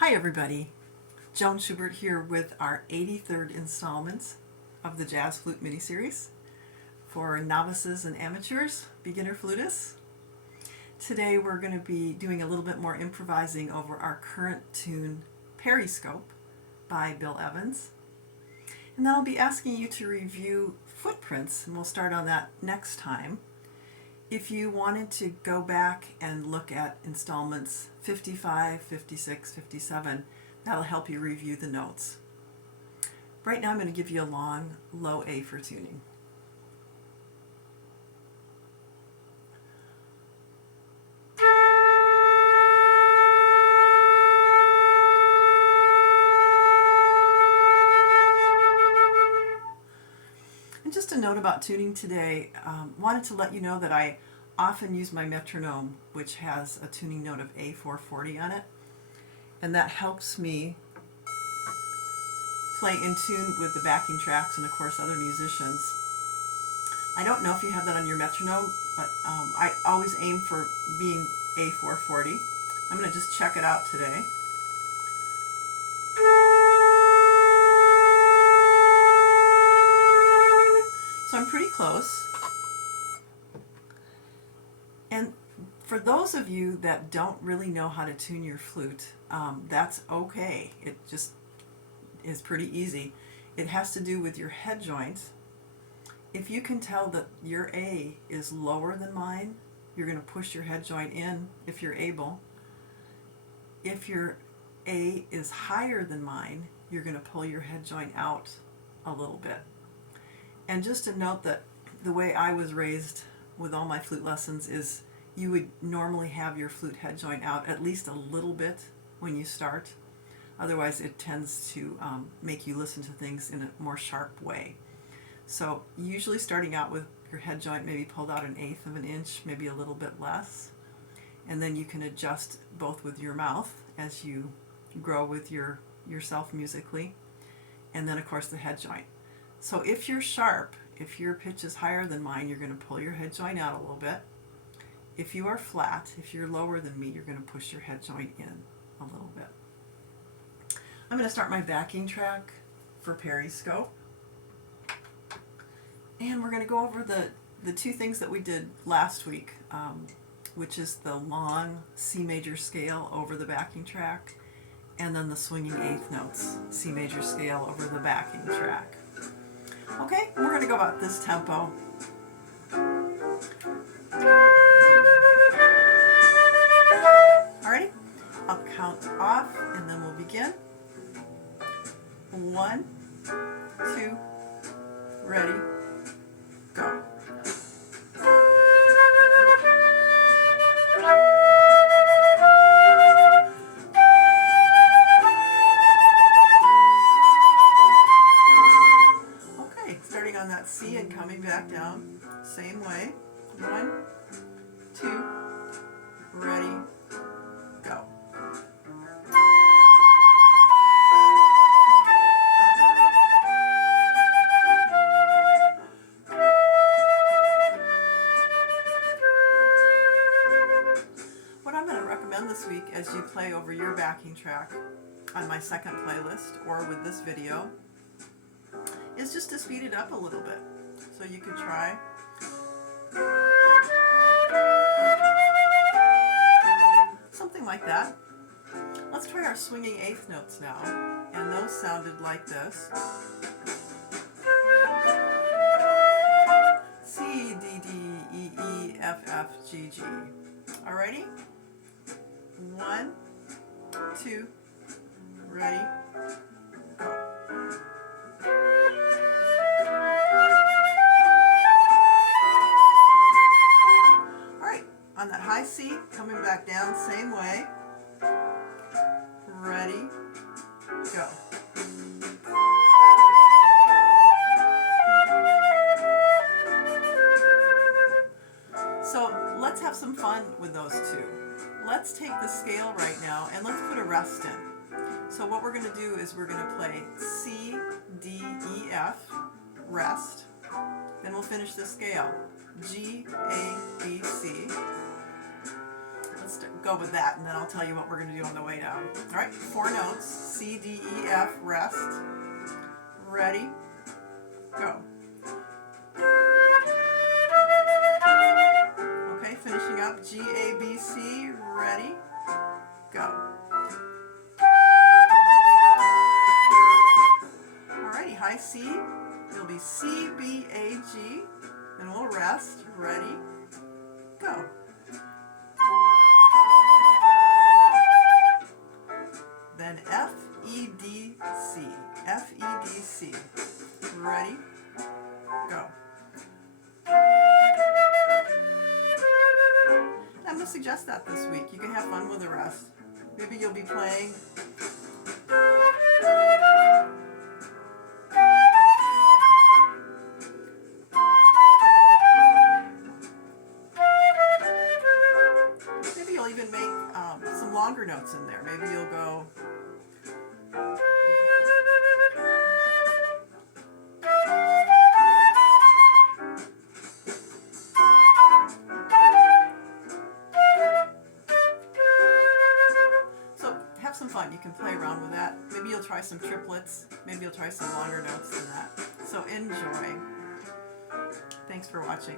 Hi everybody, Joan Schubert here with our 83rd installment of the Jazz Flute Mini Series for novices and amateurs, beginner flutists. Today we're going to be doing a little bit more improvising over our current tune, Peri by Bill Evans. And then I'll be asking you to review footprints, and we'll start on that next time. If you wanted to go back and look at installments 55, 56, 57, that'll help you review the notes. Right now I'm going to give you a long, low A for tuning. And just a note about tuning today, wanted to let you know that I often use my metronome, which has a tuning note of A440 on it, and that helps me play in tune with the backing tracks and of course other musicians. I don't know if you have that on your metronome, but I always aim for being A440. I'm going to just check it out today. So I'm pretty close. And for those of you that don't really know how to tune your flute, that's okay. It just is pretty easy. It has to do with your head joints. If you can tell that your A is lower than mine, you're going to push your head joint in if you're able. If your A is higher than mine, you're going to pull your head joint out a little bit. And just to note that the way I was raised with all my flute lessons is you would normally have your flute head joint out at least a little bit when you start. Otherwise it tends to make you listen to things in a more sharp way. So usually starting out with your head joint maybe pulled out 1/8 of an inch, maybe a little bit less. And then you can adjust both with your mouth as you grow with yourself musically. And then of course the head joint. So if you're sharp, if your pitch is higher than mine, you're going to pull your head joint out a little bit. If you are flat, if you're lower than me, you're going to push your head joint in a little bit. I'm going to start my backing track for Peri scope. And we're going to go over the two things that we did last week, which is the long C major scale over the backing track, and then the swinging eighth notes, C major scale over the backing track. Okay, we're going to go about this tempo. Alrighty, I'll count off and then we'll begin. 1, 2, ready, go. On that C and coming back down, same way. 1, 2, ready, go. What I'm going to recommend this week as you play over your backing track on my second playlist or with this video is just to speed it up a little bit. So you could try. Something like that. Let's try our swinging eighth notes now. And those sounded like this. C, D, D, E, E, F, F, G, G. Alrighty? 1, 2, ready, go. On that high C, coming back down, same way. Ready, go. So let's have some fun with those two. Let's take the scale right now and let's put a rest in. So what we're going to do is we're going to play C, D, E, F, rest. Then we'll finish the scale. G, A, B, C. let's go with that, and then I'll tell you what we're going to do on the way down. All right, 4 notes, C, D, E, F, rest, ready, go. Okay, finishing up, G, A, B, C, ready, go. Alrighty, high C, it'll be C, B, A, G, and we'll rest, ready, go. Then F, E, D, C, F, E, D, C, ready, go. I'm going to suggest that this week. You can have fun with the rest. Maybe you'll be playing. Maybe you'll even make some longer notes in there. Maybe you'll go. Some fun. You can play around with that. Maybe you'll try some triplets. Maybe you'll try some longer notes than that. So enjoy. Thanks for watching.